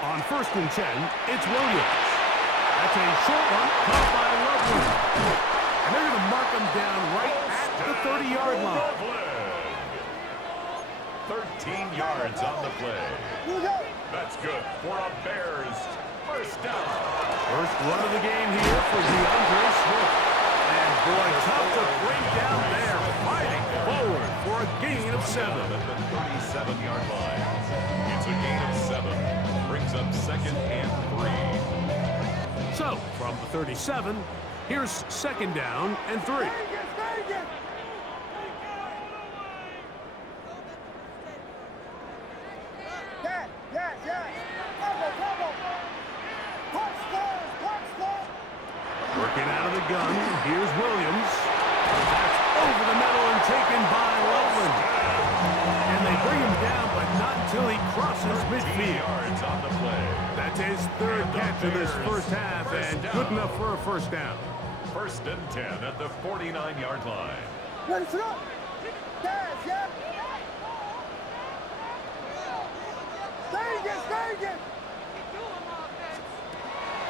On 1st and 10, it's Williams. That's a short one caught by Loveland. And they're going to mark him down right at the 30-yard line. 13 yards on the play. That's good for a Bears first down. First run of the game here for DeAndre Swift. And boy, tough to bring down there. Fighting forward for a gain of 7. At the 37-yard line. It's a gain of 7. Brings up 2nd and 3. So, from the 37, here's 2nd down and 3. Working out of the gun, here's Williams. That's over the middle and taken by Loveland. And they bring him down, but not until he crosses midfield. Yards on the play. That's his 3rd catch of this first half, and good enough for a first down. 1st and 10 at the 49-yard line.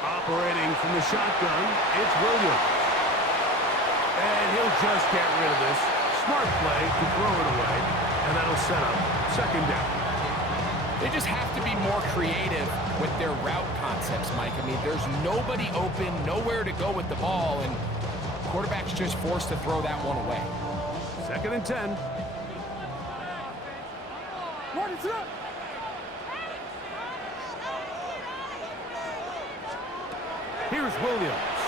Operating from the shotgun, it's Williams. And he'll just get rid of this. Smart play to throw it away, and that'll set up 2nd down. They just have to be more creative with their route concepts, Mike. I mean, there's nobody open, nowhere to go with the ball, and quarterback's just forced to throw that one away. 2nd and 10. Here's Williams.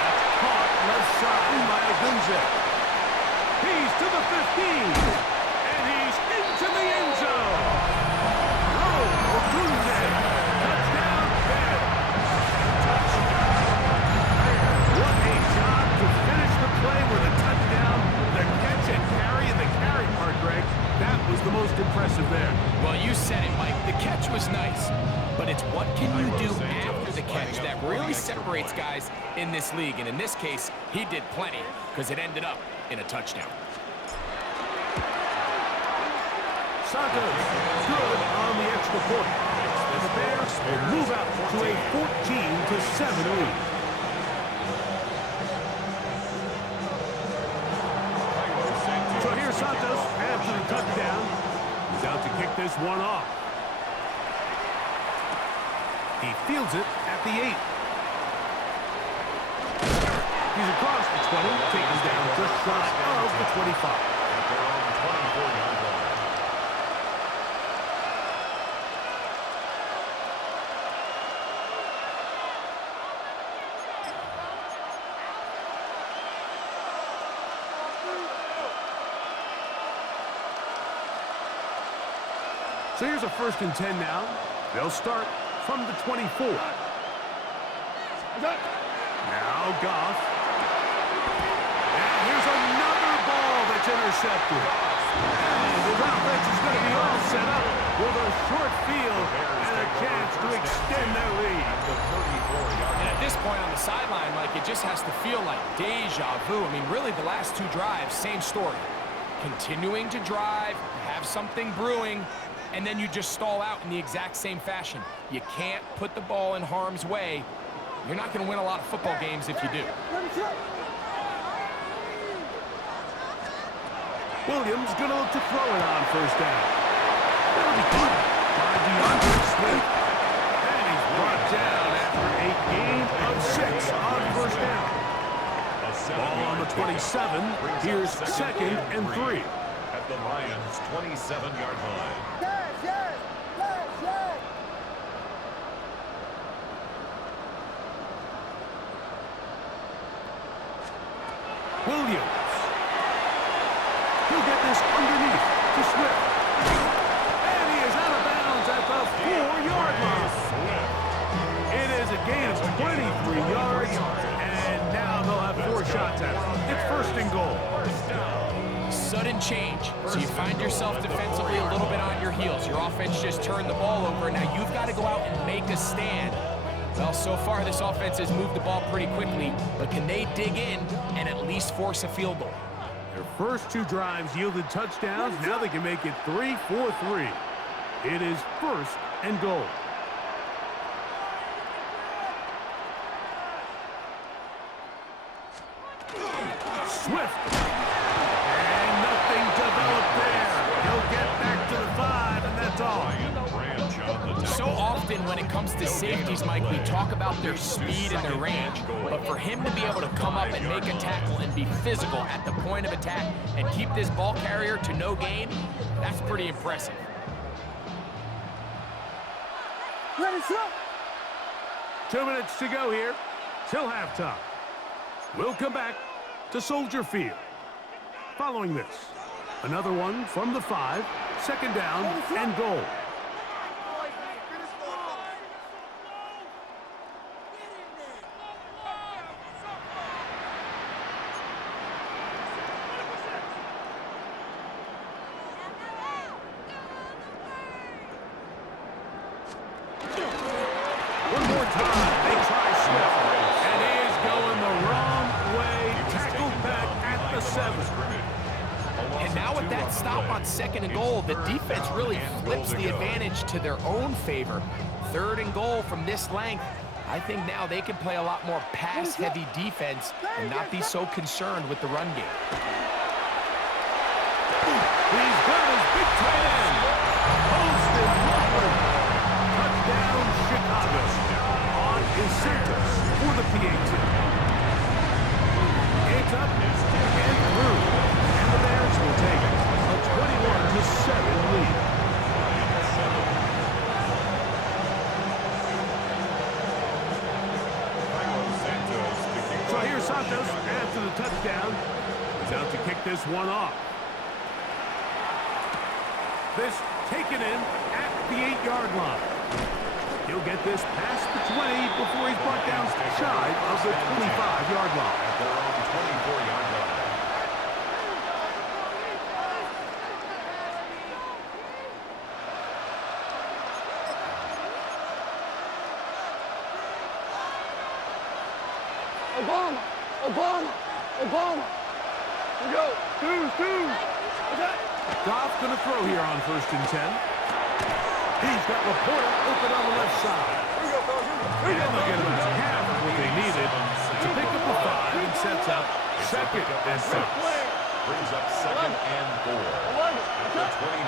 That's caught left side by Agunze. He's to the 15. And he's into the end zone. Oh, Agunze. Touchdown, Bears. What a job to finish the play with a touchdown. The catch and carry, and the carry part, Greg, that was the most impressive there. Well, you said it, Mike. The catch was nice. But it's what can you do after the catch that really separates guys in this league. And in this case, he did plenty because it ended up in a touchdown. Santos good on the extra point. The Bears will move out to a 14-7 lead. So here's Santos after the touchdown. He's out to kick this one off. He fields it at the 8. He's across the 20, taken down just shy of the 25. At their own 24-yard line. So here's a 1st and 10 now. They'll start from the 24. Now Goff. And here's another ball that's intercepted. And the offense is going to be all set up with a short field and a chance to extend their lead. And at this point on the sideline, like, it just has to feel like deja vu. I mean, really, the last 2 drives, same story. Continuing to drive, have something brewing, and then you just stall out in the exact same fashion. You can't put the ball in harm's way. You're not going to win a lot of football games if you do. Williams going to look to throw it on 1st down. That'll be caught by DeAndre Swift. And he's brought down after a gain of 6 on 1st down. Ball on the 27. Here's 2nd and 3. At the Lions' 27-yard line. Williams. He'll get this underneath to Swift. And he is out of bounds at the 4-yard line. It is a gain of 23 yards, and now they'll have 4 shots at it. It's 1st and goal. Sudden change. So you find yourself defensively a little bit on your heels. Your offense just turned the ball over. Now you've got to go out and make a stand. Well, so far this offense has moved the ball pretty quickly, but can they dig in and at least force a field goal? Their first 2 drives yielded touchdowns. Now they can make it 3-4-3. It is 1st and goal. Swift. And nothing developed there. He'll get back to the 5, and that's all. So often when it comes to safeties, Mike, we talk about their speed and their range. But for him to be able to come up and make a tackle and be physical at the point of attack and keep this ball carrier to no gain, that's pretty impressive. Let us up. 2 minutes to go here till halftime. We'll come back to Soldier Field. Following this, another one from the 5, 2nd down and goal. One more time, they try Swift, and he is going the wrong way, tackled back at the 7. And now with that stop on 2nd and goal, the defense really flips the advantage to their own favor. 3rd and goal from this length. I think now they can play a lot more pass-heavy defense and not be so concerned with the run game. He's got his big tight end. Posted Loveland. Touchdown, Chicago. On is Santos for the PAT. It's up and through. And the Bears will take a 21-7 lead. So here's Santos after the touchdown. He's out to kick this one off. This taken in at the 8-yard line. He'll get this past the 20 before he's brought down shy of the 25-yard line. At their own 24-yard line. Obama! Obama! Obama! Here we go! Two! Goff going to throw here on 1st and 10. He's got Laporta open on the left side. And they'll get about half of what they needed to pick up the 5 and sets up 2nd and 6. Brings up 2nd and 4.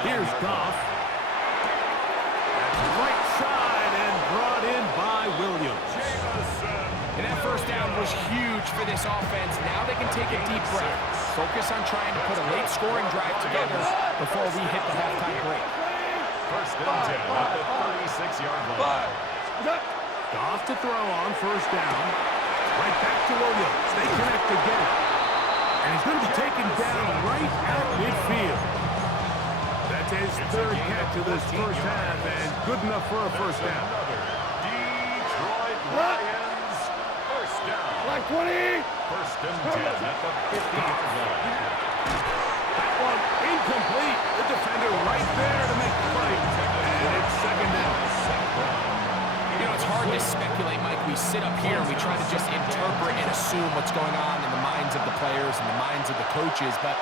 Here's Goff. That's right side and brought in by Williams. And that 1st down was huge for this offense. Now they can take a deep breath. Focus on trying to put a late scoring drive together before we hit the halftime break. 1st and 10 at the 36-yard line. Goff to throw on 1st down. Right back to Williams. They connect again. And he's going to be taken down right at midfield. That's his 3rd catch of this 1st half, and good enough for a 1st down. Detroit Lions, 1st down. Like 20! 1st and 10 at the 50-yard line. That one incomplete. The defender right there to make the play. And it's 2nd down. You know, it's hard to speculate, Mike. We sit up here and we try to just interpret and assume what's going on in the minds of the players and the minds of the coaches, but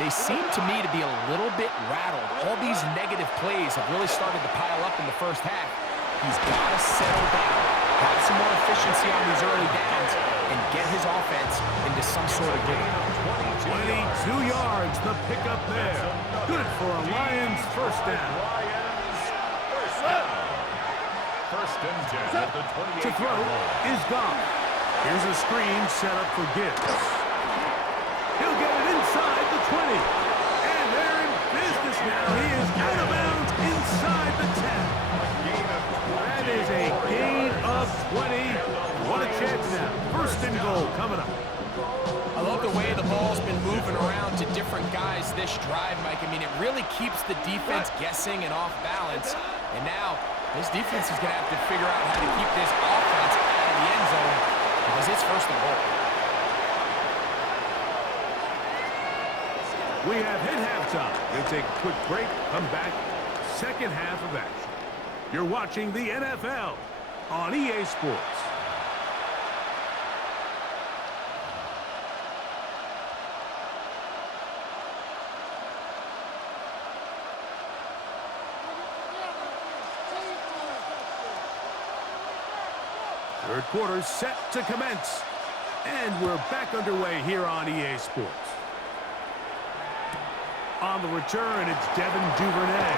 they seem to me to be a little bit rattled. All these negative plays have really started to pile up in the 1st half. He's got to settle down, have some more efficiency on these early downs, and get his offense into some sort of rhythm. 22 yards, the pickup there. Good for a Lions 1st down. Lions, 1st down. 1st and 10 at the 28-yard To throw line. is Goff. Here's a screen set up for Gibbs. He'll get it inside the 20. And they're in business now. He is out of bounds inside the 10. That is a gain of 20. What a chance now. 1st and goal coming up. I love the way the ball's been moving around to different guys this drive, Mike. I mean, it really keeps the defense guessing and off balance. And now, this defense is going to have to figure out how to keep this offense out of the end zone because it's 1st and goal. We have hit halftime. We'll take a quick break, come back, 2nd half of action. You're watching the NFL on EA Sports. Third quarter set to commence. And we're back underway here on EA Sports. On the return, it's Devin Duvernay.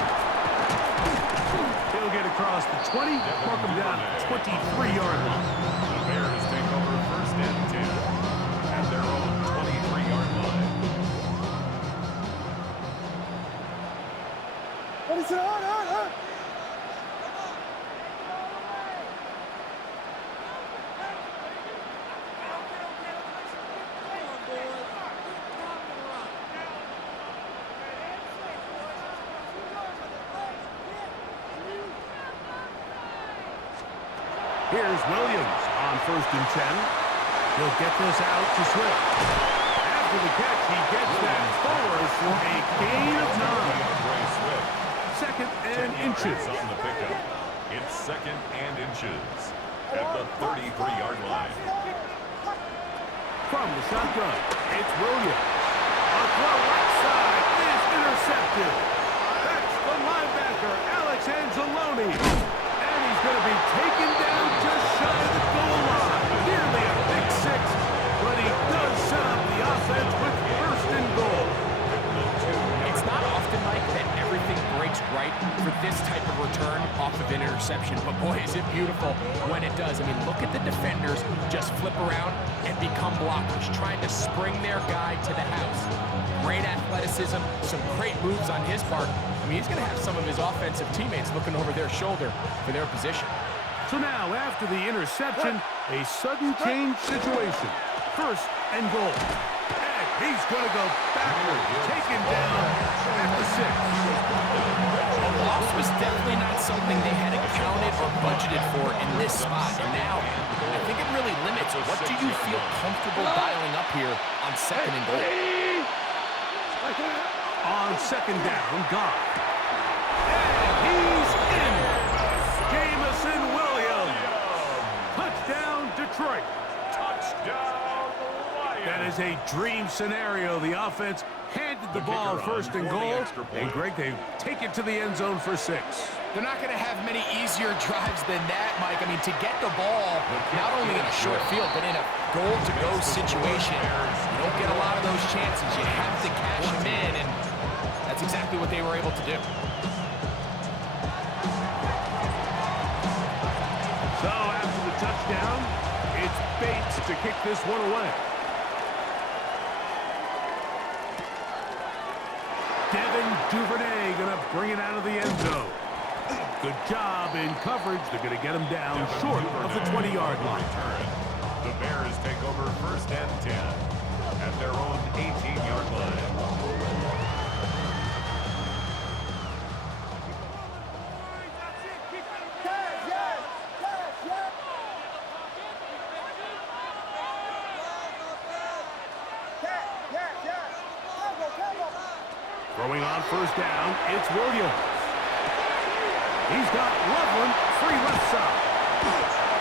He'll get across the 20, mark him down at the 23-yard line. The Bears take over first and 10 at their own 23-yard line. What is it? On. Here's Williams on first and 10. He'll get this out to Swift. After the catch, he gets that forward for a gain of 9. Second and inches. On the pickup. It's second and inches at the 33-yard line. From the shotgun, it's Williams. A throw right side is intercepted. That's the linebacker, Alex Anzalone. And he's going to be taken down just shy of the goal line. Nearly a big six, but he does set up the offense with first and goal. It's not often, Mike, that everything breaks right for this type of return off of an interception. But boy, is it beautiful when it does. I mean, look at the defenders just flip around and become blockers, trying to spring their guy to the house. Great athleticism, some great moves on his part. I mean, he's going to have some of his offensive teammates looking over their shoulder for their position. So now, after the interception, a sudden change situation. First and goal. And he's going to go backwards, taken down at the 6. A loss was definitely not something they had accounted or budgeted for in this spot. And now, I think it really limits what do you feel comfortable dialing up here on second and goal. On second down, Goff. And he's in. Jamison Williams. Touchdown, Detroit. Touchdown, Lions. That is a dream scenario. The offense handed the ball first and goal. And Greg, they take it to the end zone for 6. They're not going to have many easier drives than that, Mike. I mean, to get the ball, not only in a short field, but in a goal-to-go situation, you don't get a lot of those chances. You have to cash them in, and that's exactly what they were able to do. So after the touchdown, it's Bates to kick this one away. Devin Duvernay going to bring it out of the end zone. Good job in coverage. They're going to get him down short of the 20-yard line. The Bears take over first and 10 at their own 18-yard line. Throwing on first down, it's Williams. He's got Loveland free left side.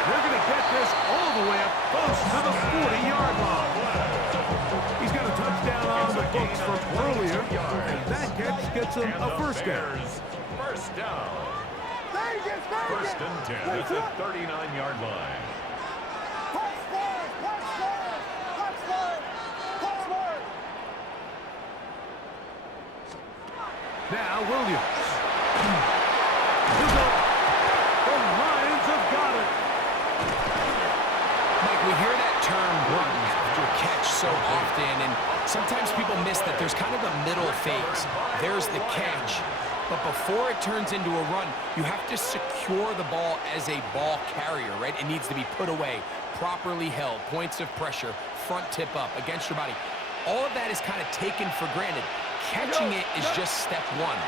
They're going to get this all the way up close to the 40-yard line. He's got a touchdown on the books from earlier, and that catch gets him a first down. First down. First and 10 at the 39-yard line. Now Williams. The Lions have got it. Mike, we hear that term run after catch so often, and sometimes people miss that there's kind of a middle phase. There's the catch, but before it turns into a run, you have to secure the ball as a ball carrier, right? It needs to be put away, properly held, points of pressure, front tip up against your body. All of that is kind of taken for granted. Catching it is just step one.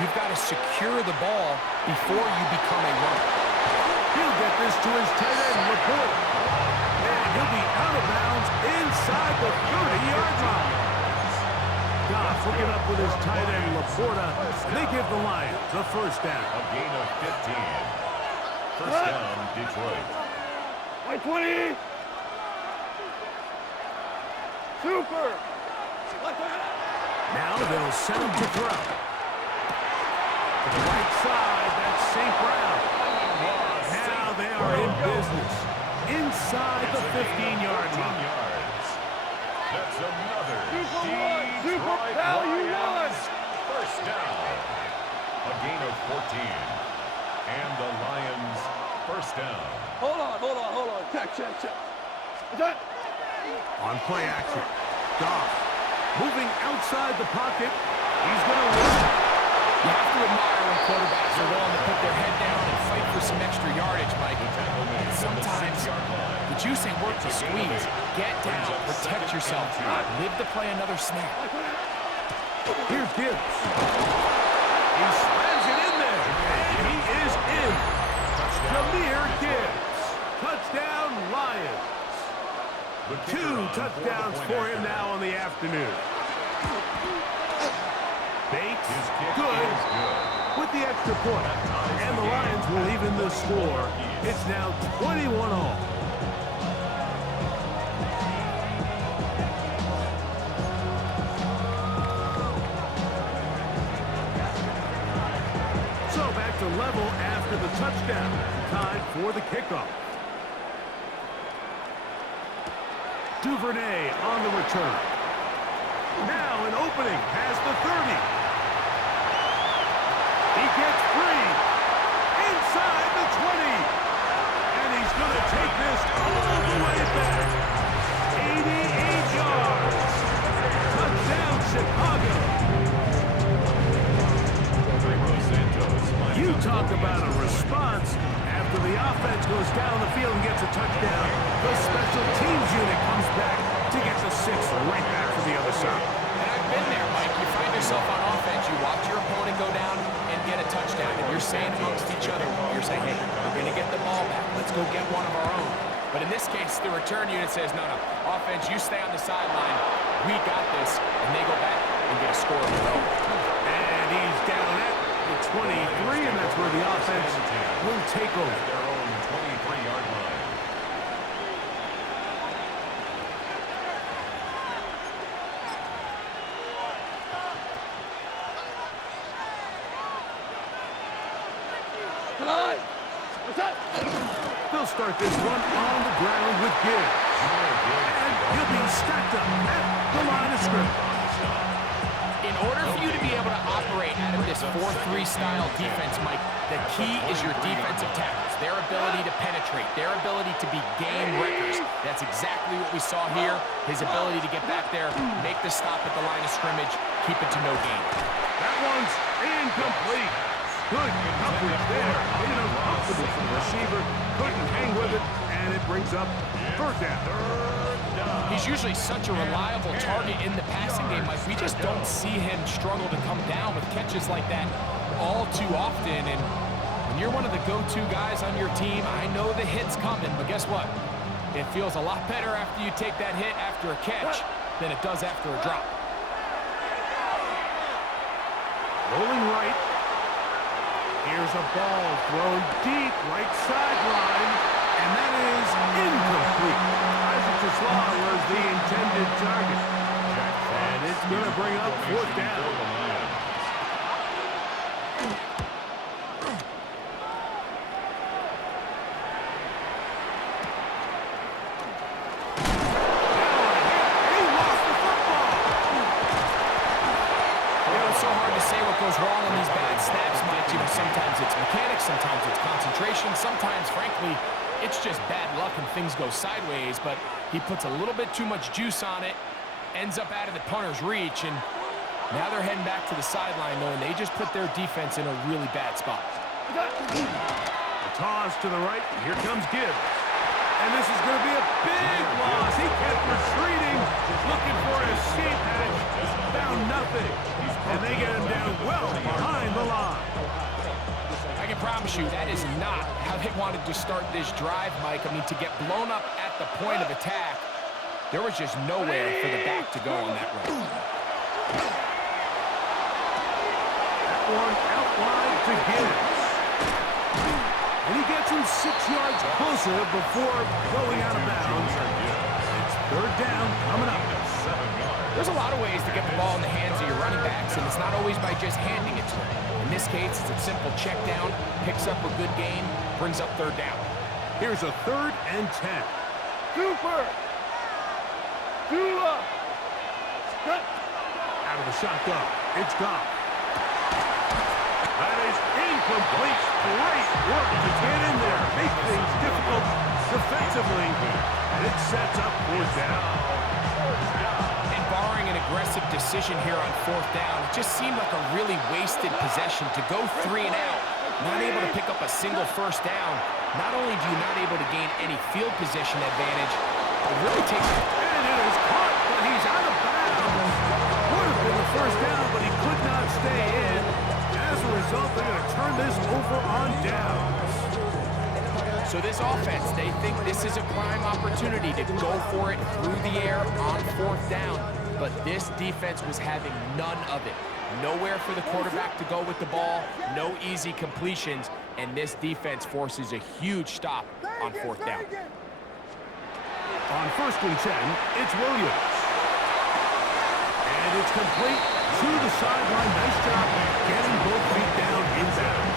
You've got to secure the ball before you become a runner. He'll get this to his tight end, Laporte. And he'll be out of bounds inside the 30-yard line. Goff hooking up with his tight end, Laporte, and they give the Lions the first down. A gain of 15. First down, Detroit. White 20. Super. Now they'll send him to throw. To the right side, that's St. Brown. Now they are in business. inside the 15-yard line. yards. That's another Super value one. first down. A gain of 14. And the Lions first down. Hold on. Check. On play action, Goff moving outside the pocket. He's going to win. You have to admire when quarterbacks are willing to put their head down and fight for some extra yardage, Mike. Sometimes the juice ain't worth the squeeze. Get down, protect yourself, live to play another snap. Here's Gibbs. He slams it in there, and he is in. Jahmyr Gibbs. Touchdown, Lions. 2 touchdowns for him now on the afternoon. Bates, good with the extra point. And the Lions will even the score. It's now 21-all. So back to level after the touchdown. Time for the kickoff. Duvernay on the return. Now an opening past the 30. He gets free inside the 20. And he's going to take this all the way back. 88 yards. Touchdown, Chicago. You talk about a response. After the offense goes down the field and gets a touchdown, the special teams unit comes back to get the 6 right back from the other side. And I've been there, Mike. You find yourself on offense, you watch your opponent go down and get a touchdown, and you're saying amongst each other, you're saying, hey, we're going to get the ball back. Let's go get one of our own. But in this case, the return unit says, no, offense, you stay on the sideline. We got this. And they go back and get a score of their own. And he's down at the 23, and that's where the offense will take over. Their own 23-yard line. They'll start this one on the ground with Gibbs. And he'll be stacked up at the line of scrimmage. In order for you to be able to operate out of this 4-3 style defense, Mike, the key is your defensive tackles, their ability to penetrate, their ability to be game wreckers. That's exactly what we saw here, his ability to get back there, make the stop at the line of scrimmage, keep it to no gain. That one's incomplete. Good coverage there. Made it uncomfortable for the receiver. Couldn't hang with it, and it brings up third down. He's usually such a reliable target in the passing game, Mike. We just don't see him struggle to come down with catches like that all too often. And when you're one of the go-to guys on your team, I know the hit's coming, but guess what? It feels a lot better after you take that hit after a catch than it does after a drop. Rolling right. Here's a ball thrown deep right sideline, and that is incomplete. Isaac Tesla was the intended target. And it's going to bring up fourth down. Wrong on these bad snaps, Mike. You know, sometimes it's mechanics, sometimes it's concentration, sometimes, frankly, it's just bad luck and things go sideways, but he puts a little bit too much juice on it, ends up out of the punter's reach, and now they're heading back to the sideline, knowing they just put their defense in a really bad spot. A toss to the right, and here comes Gibbs. And this is going to be a big loss. He kept retreating, looking for an escape hatch, found nothing. And they get him down well behind the line. I can promise you that is not how they wanted to start this drive, Mike. I mean, to get blown up at the point of attack, there was just nowhere for the back to go on that run. That one out wide to Gibbs. And he gets him 6 yards closer before going out of bounds. It's third down coming up. There's a lot of ways to get the ball in the hands of your running backs, and it's not always by just handing it to them. In this case, it's a simple check down, picks up a good gain, brings up third down. Here's a 3rd and 10. Super. Dula. Out of the shotgun. It's gone. That is incomplete. Great work to get in there. Make things difficult defensively. And it sets up 4th down. And barring an aggressive decision here on 4th down, it just seemed like a really wasted possession to go 3 and out. Not able to pick up a single 1st down. Not only do you not able to gain any field position advantage, it really takes... And it is caught, but he's out of bounds. Would have been the 1st down, but he could not stay in. As a result, they're going to turn this over on downs. So this offense, they think this is a prime opportunity to go for it through the air on 4th down. But this defense was having none of it. Nowhere for the quarterback to go with the ball, no easy completions, and this defense forces a huge stop on 4th down. On 1st and 10, it's Williams. And it's complete to the sideline. Nice job getting both feet down inbounds.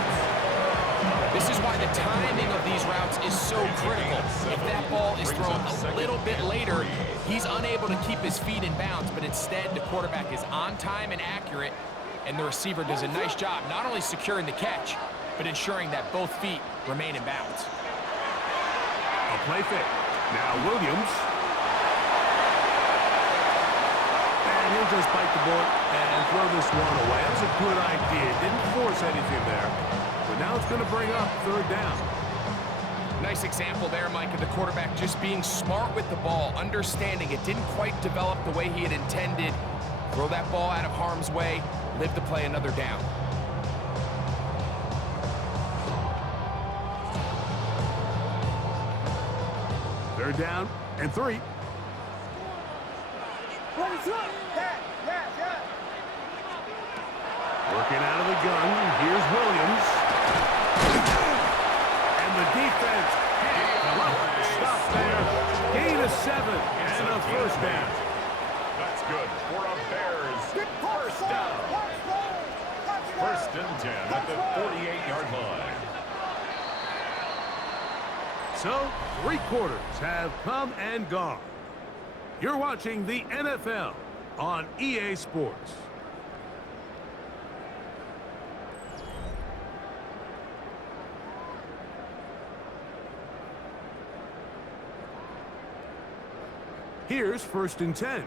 This is why the timing of these routes is so critical. If that ball is thrown a little bit later, he's unable to keep his feet in bounds, but instead the quarterback is on time and accurate, and the receiver does a nice job not only securing the catch, but ensuring that both feet remain in bounds. A play fake. Now Williams. And he'll just bite the bullet and throw this one away. That was a good idea. Didn't force anything there. But now it's going to bring up 3rd down. Nice example there, Mike, of the quarterback just being smart with the ball, understanding it didn't quite develop the way he had intended. Throw that ball out of harm's way, live to play another down. Third down and 3. Working out of the gun. Here's Williams. And the defense can't come up with the stop there. Gain of 7 and a 1st down. That's good for a Bears 1st down. 1st and 10 at the 48-yard line. So, 3 quarters have come and gone. You're watching the NFL on EA Sports. Here's 1st and 10.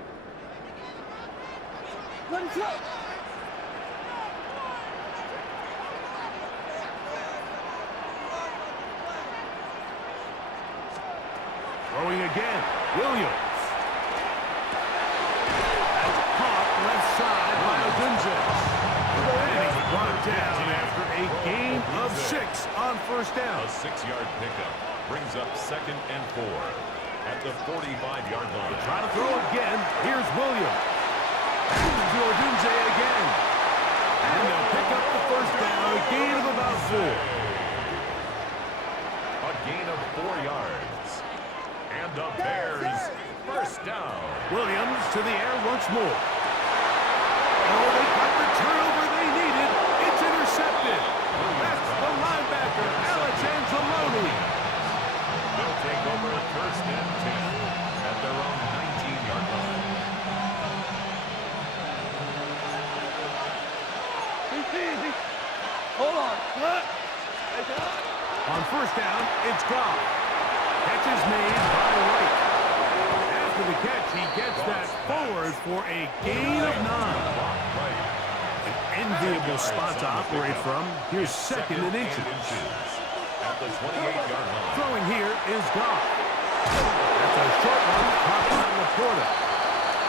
Throwing again, Williams. That's caught left side by Odunze. And he's brought down after a gain of 6 on 1st down. A 6-yard pickup brings up 2nd and 4 at the 45-yard line. Try to throw again. Here's Williams. To Odunze again. And they'll pick up the 1st down, a gain of about 4. A gain of 4 yards. And the Bears 1st down. Williams to the air once more. Oh, they got the turnover they needed. It's intercepted. That's the linebacker, Alex Anzalone. They'll take over 1st and 10 at their own 19-yard line. Hold on. On 1st down, it's gone. Catch is made by White. After the catch, he gets that forward for a gain of 9. An enviable spot to operate from. Here's 2nd and inches. At the 28-yard line. Throwing here is gone. That's a short one caught by Laporta.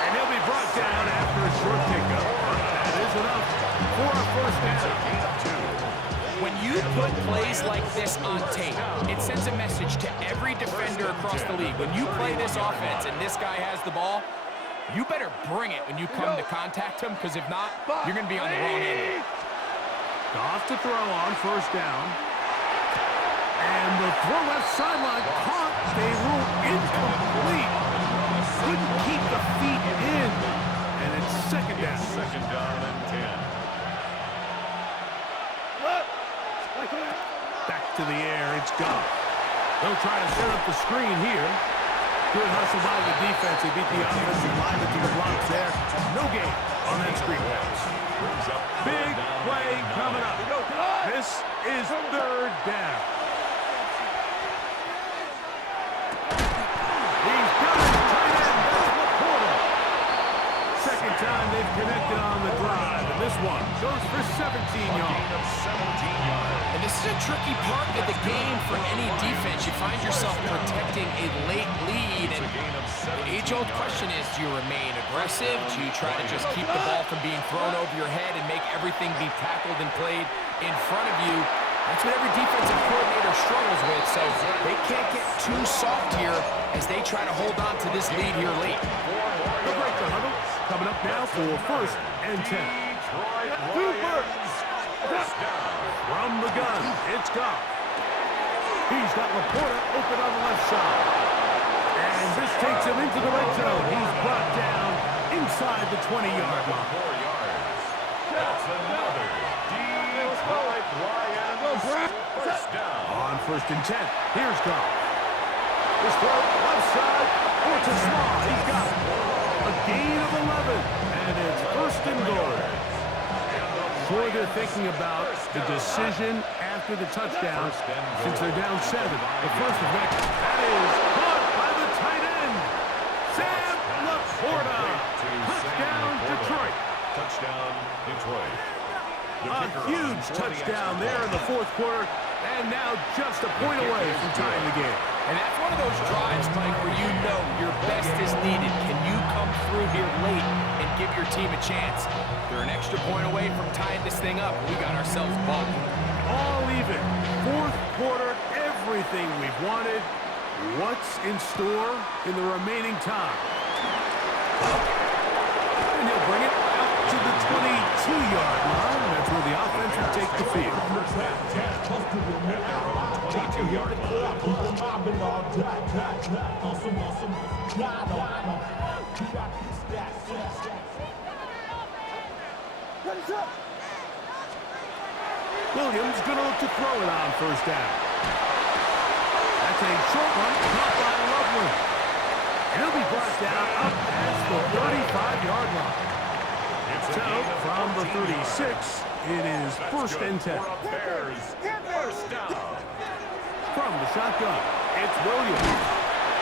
And he'll be brought down after a short pickup. But that is enough for a 1st down. When you put plays like this on tape, it sends a message to every defender across the league. When you play this offense and this guy has the ball, you better bring it when you come to contact him, because if not, you're going to be on the wrong end. Off to throw on 1st down. And the throw left sideline caught. They rule incomplete. Couldn't keep the feet in. And it's 2nd down. 2nd down and 10. Back to the air, it's gone. They'll try to set up the screen here. Good hustle by the defense. They beat the offensive lineman to the blocks there. No gain on that screen pass. Big play coming up. This is third down. He's got his tight end. That's Laporta. Second time they've connected on the drive. And this one goes for 17 yards. And this is a tricky part of the game for any defense. You find yourself protecting a late lead. And the age-old question is, do you remain aggressive? Do you try to just keep the ball from being thrown over your head and make everything be tackled and played in front of you? That's what every defensive coordinator struggles with. So they can't get too soft here as they try to hold on to this lead here late. They'll break the huddle. Coming up now for first and 10. From the gun, it's Goff. He's got Laporta open on the left side. And this takes him into the red zone. He's brought down inside the 20-yard line. 4 yards. That's another Detroit Lions first down. On first and 10, here's Goff. This throw left side, or to Small. He's got it. A gain of 11, and it's first and goal. Sure, they're thinking about the decision after the touchdown since they're down 7. The first of that is caught by the tight end, Sam Laporta. Touchdown, Detroit. Touchdown, Detroit. A huge touchdown there in the fourth quarter, and now just a point away from tying the game. And that's one of those drives, Mike, where you know your best is needed. Can you come through here late and give your team a chance? They're an extra point away from tying this thing up. We got ourselves bugged. All even. Fourth quarter, everything we've wanted. What's in store in the remaining time? And he'll bring it out to the 22-yard line. That's where the offense will take the field. At their own 22-yard line. Williams going to look to throw it on first down. That's a short one caught by Loveland. And he'll be brought down up past the 35-yard line. So from the 36, it is first and 10. Bears first down. From the shotgun, it's Williams.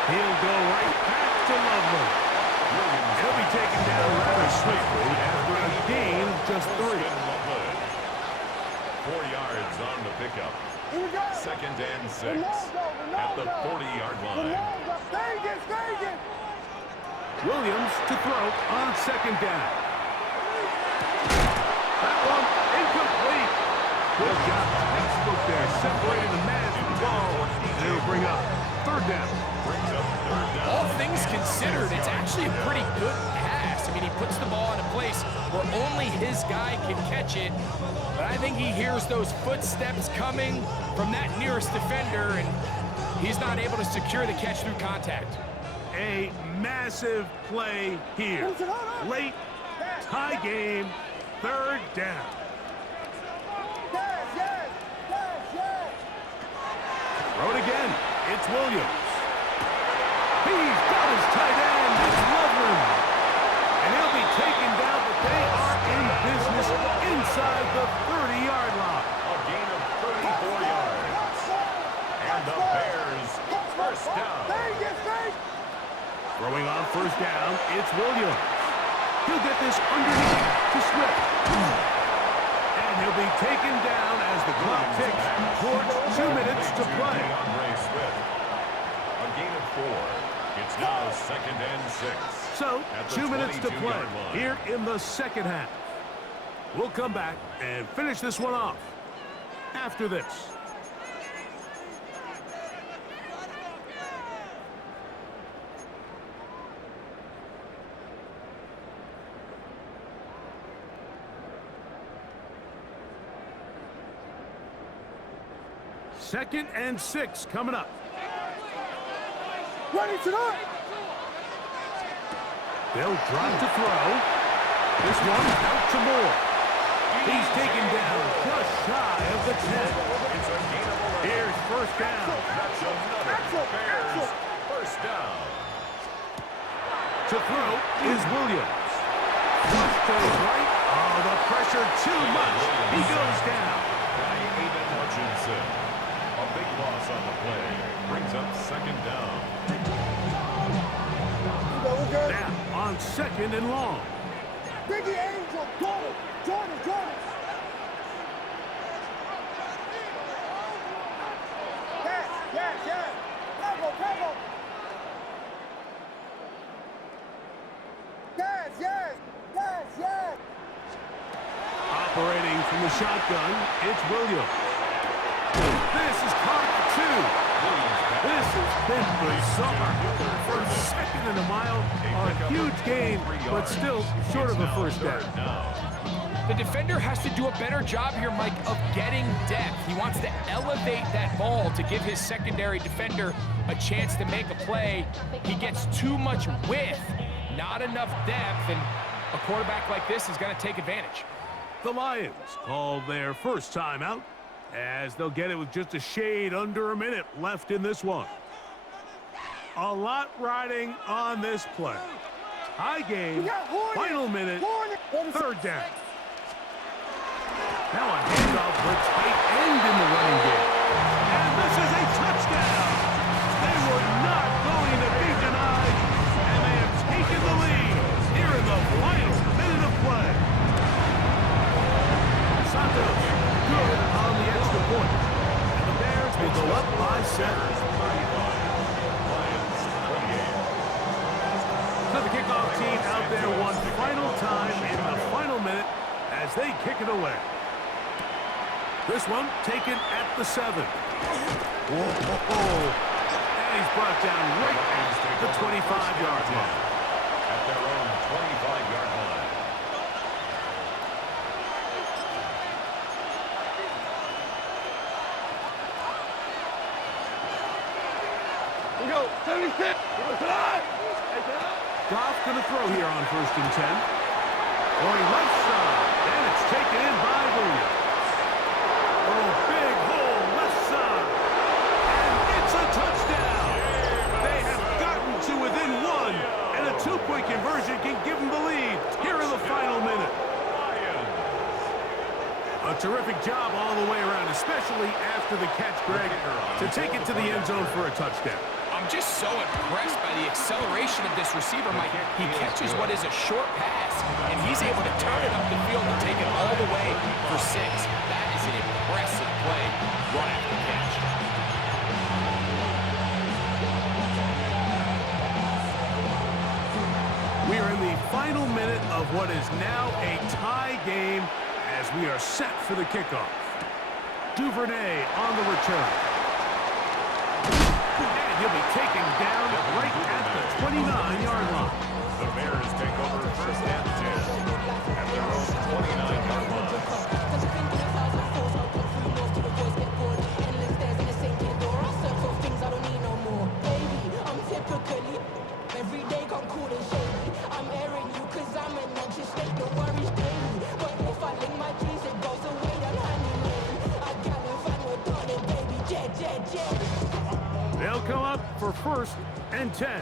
He'll go right back to Loveland. He'll be taken down rather swiftly after a gain of just 3. 4 yards on the pickup. Second and 6 at the 40-yard line. Williams to throw on second down. That one incomplete. Good job. Textbook there. Separated the man from the ball. And he'll bring up third down. All things considered, it's actually a pretty good pass. I mean, he puts the ball in a place where only his guy can catch it. But I think he hears those footsteps coming from that nearest defender, and he's not able to secure the catch through contact. A massive play here. Late, tie game, third down. Throw it again. It's Williams. He's got his tight end. It's Loveland. And he'll be taken down, but they are in business inside the 30-yard line. A gain of 34 yards. And the Bears first down. Throwing on first down, it's Williams. He'll get this underneath to Swift. And he'll be taken down as the clock ticks towards 2 minutes to play. A gain of 4. It's now second and 6. So, at the 2 minutes to 22-yard play line. here in the second half. We'll come back and finish this one off after this. Second and 6 coming up. Ready tonight. They'll drop to throw. This one out to Moore. He's taken down just shy of the 10. Here's first first down. That's another Bears first down. To throw is Williams. Flush to his right. Oh, the pressure too much. He goes down. By Aiden Hutchinson. A big loss on the play. Brings up second down. Now on second and long. Biggie Angel, Jordan. Yes. Cover. Yes. Operating from the shotgun, it's Williams. This is caught for two. This has been bizarre. For a second and a mile, a huge gain, but still short of a first down. The defender has to do a better job here, Mike, of getting depth. He wants to elevate that ball to give his secondary defender a chance to make a play. He gets too much width, not enough depth, and a quarterback like this is going to take advantage. The Lions call their first timeout as they'll get it with just a shade under a minute left in this one. A lot riding on this play. High game, final minute, third down. Now a handoff for tight end in the running game. And this is a touchdown. They were not going to be denied, and they have taken the lead here in the final minute of play. Santos, good on the extra point. And the Bears will go up by 7. So the kickoff team out there one final time in the final minute as they kick it away. This one taken at the 7. Whoa. And he's brought down right at the 25-yard line. At their own 25-yard line. We go, 76. Goff going to throw here on first and 10. Going left side, and it's taken in by Williams. Oh, big hole left side. And it's a touchdown. They have gotten to within one, and a two-point conversion can give them the lead here in the final minute. A terrific job all the way around, especially after the catch, Greg, to take it to the end zone for a touchdown. I'm just so impressed by the acceleration of this receiver, Mike. He catches what is a short pass, and he's able to turn it up the field and take it all the way for 6. That is an impressive play right after the catch. We are in the final minute of what is now a tie game as we are set for the kickoff. Duvernay on the return. And he'll be taken down right at the 29-yard line. The Bears take over first and 10 at their own 29-yard line. They'll come up for first and 10.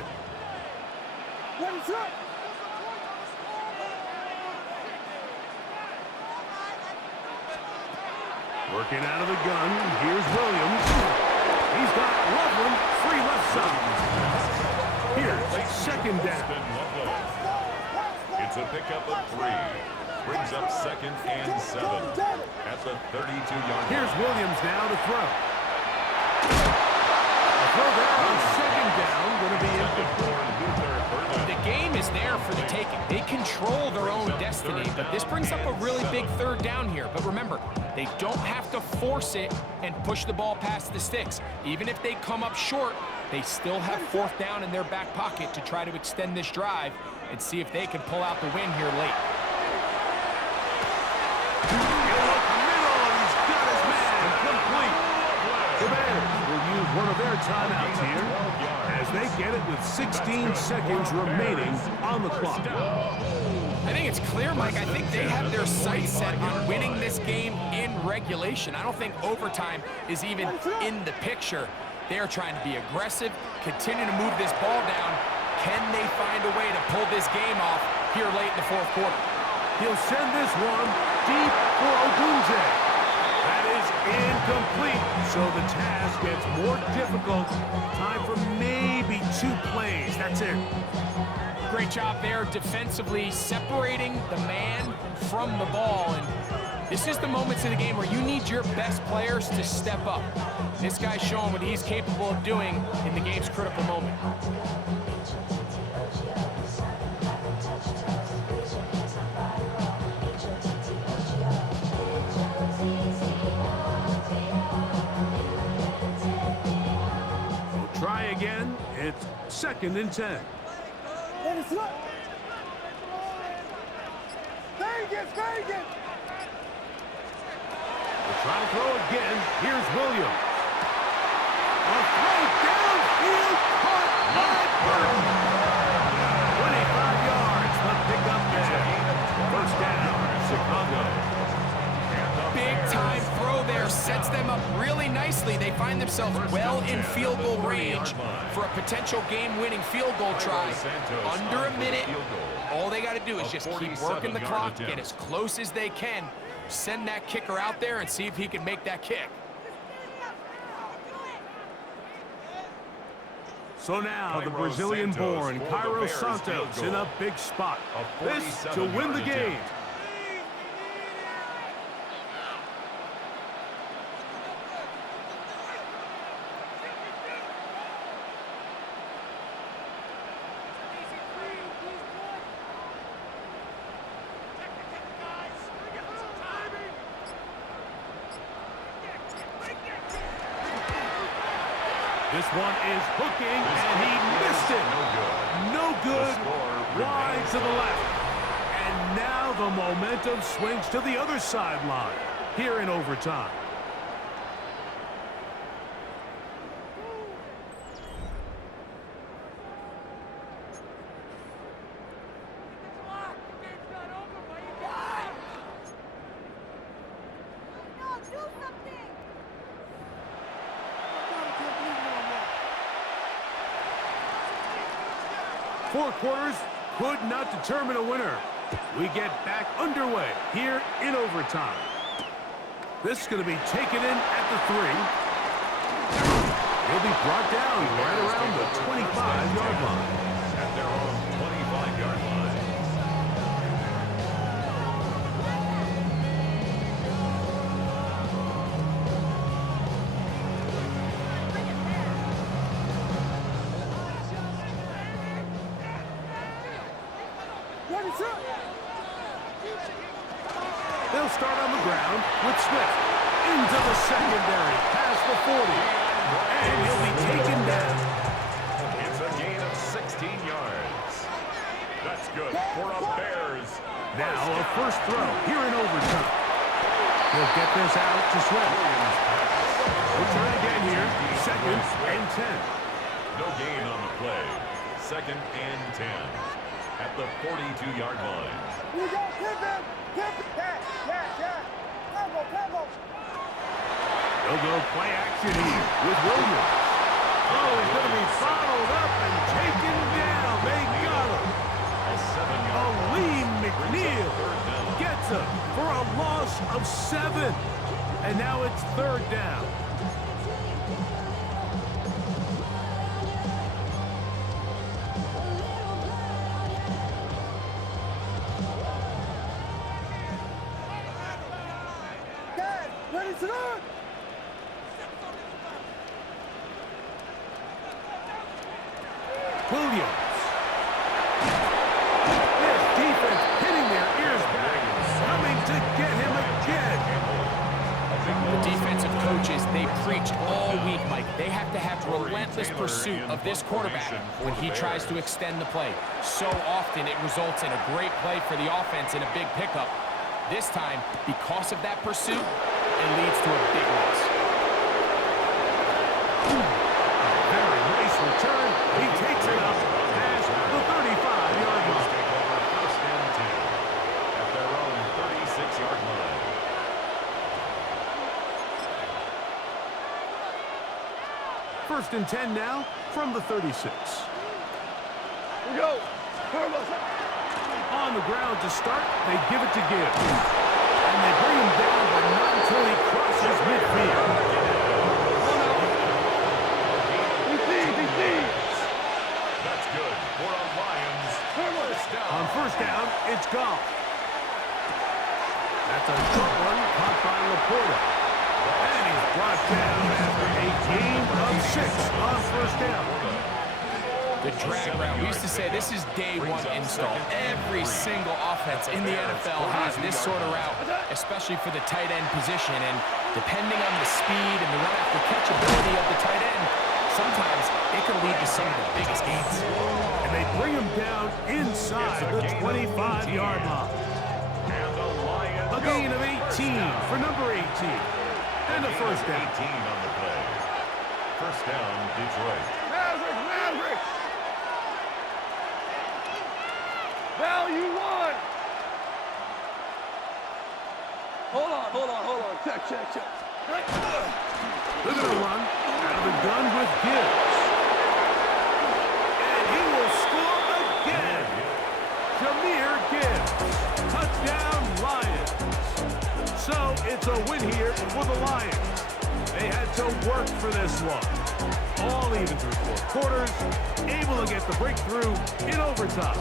Working out of the gun, here's Williams. He's got Loveland free left side. Here's second down. It's a pickup of 3. Brings up second and 7 at the 32-yard line. Here's Williams now to throw. A throw there on second down, going to be incomplete. The game is there for the taking. They control their own destiny, but this brings up a really big third down here. But remember, they don't have to force it and push the ball past the sticks. Even if they come up short, they still have fourth down in their back pocket to try to extend this drive and see if they can pull out the win here late. The Bears will use one of their timeouts here as they get it with 16 seconds remaining on the clock. I think it's clear, Mike. I think they have their sights set on winning this game in regulation. I don't think overtime is even in the picture. They are trying to be aggressive, continue to move this ball down. Can they find a way to pull this game off here late in the fourth quarter? He'll send this one deep for Odunze. That is incomplete, so the task gets more difficult. Time for maybe 2 plays. That's it. Great job there defensively, separating the man from the ball. And this is the moments of the game where you need your best players to step up. This guy's showing what he's capable of doing in the game's critical moment. We'll try again. It's 2nd and 10. Vegas! Vegas! We'll try to throw again. Here's Williams. A throw downfield caught by Burton. 25 yards. The pickup there. First down, Chicago. Big-time throw there sets them up really nicely. They find themselves well in field goal range for a potential game-winning field goal try. Under a minute. All they got to do is just keep working the clock, get as close as they can, send that kicker out there and see if he can make that kick. So now the Brazilian-born Cairo Santos in a big spot. This to win the game. This one is hooking, and he missed it. No good. Wide to the left. And now the momentum swings to the other sideline here in overtime. Four quarters could not determine a winner. We get back underway here in overtime. This is going to be taken in at the 3. He'll be brought down right around the 25-yard line. At their own 25-yard line. They'll start on the ground with Swift into the secondary, past the 40, and he'll be taken down. It's a gain of 16 yards. That's good for a Bears. Now a first throw here in overtime. He'll get this out to Swift. We'll try again here, 2nd and 10. No gain on the play. 2nd and 10 at the 42-yard line. We go, pivot! Yeah. Tempo! They'll go play action here with Williams. Oh, he's going to be followed up and taken down. They got him. Aleem McNeil gets him for a loss of 7. And now it's 3rd down. Ready to run! Williams. This defense pinning their ears back, coming to get him again. The defensive coaches, they preached all week, Mike. They have to have relentless pursuit of this quarterback when he tries to extend the play. So often it results in a great play for the offense and a big pickup. This time, because of that pursuit, it leads to a big loss. Very nice return. He takes it up past the 35-yard line. First and 10 now from the 36. Here we go. Turbo. On the ground to start, they give it to Gibbs. And they bring him down, but not until he crosses midfield. That's good for a Lions. First down. On first down, it's Goff. That's a short one caught by Laporta. And he's brought down after a gain of 6 on first down. The drag route. We used to say this is day one install. Every single offense in the NFL has this sort of route, especially for the tight end position. And depending on the speed and the run-after-catch ability of the tight end, sometimes it can lead to some of the biggest gains. And they bring him down inside the 25-yard line. And the Lions A gain of 18 for number 18. And a first down. 18 on the play. First down, Detroit. Maverick. Value one. Hold on. Check. They're going to run out of the gun with Gibbs. And he will score again. Jahmyr Gibbs. Touchdown, Lions. So it's a win here for the Lions. They had to work for this one. All even through 4 quarters, able to get the breakthrough in overtime.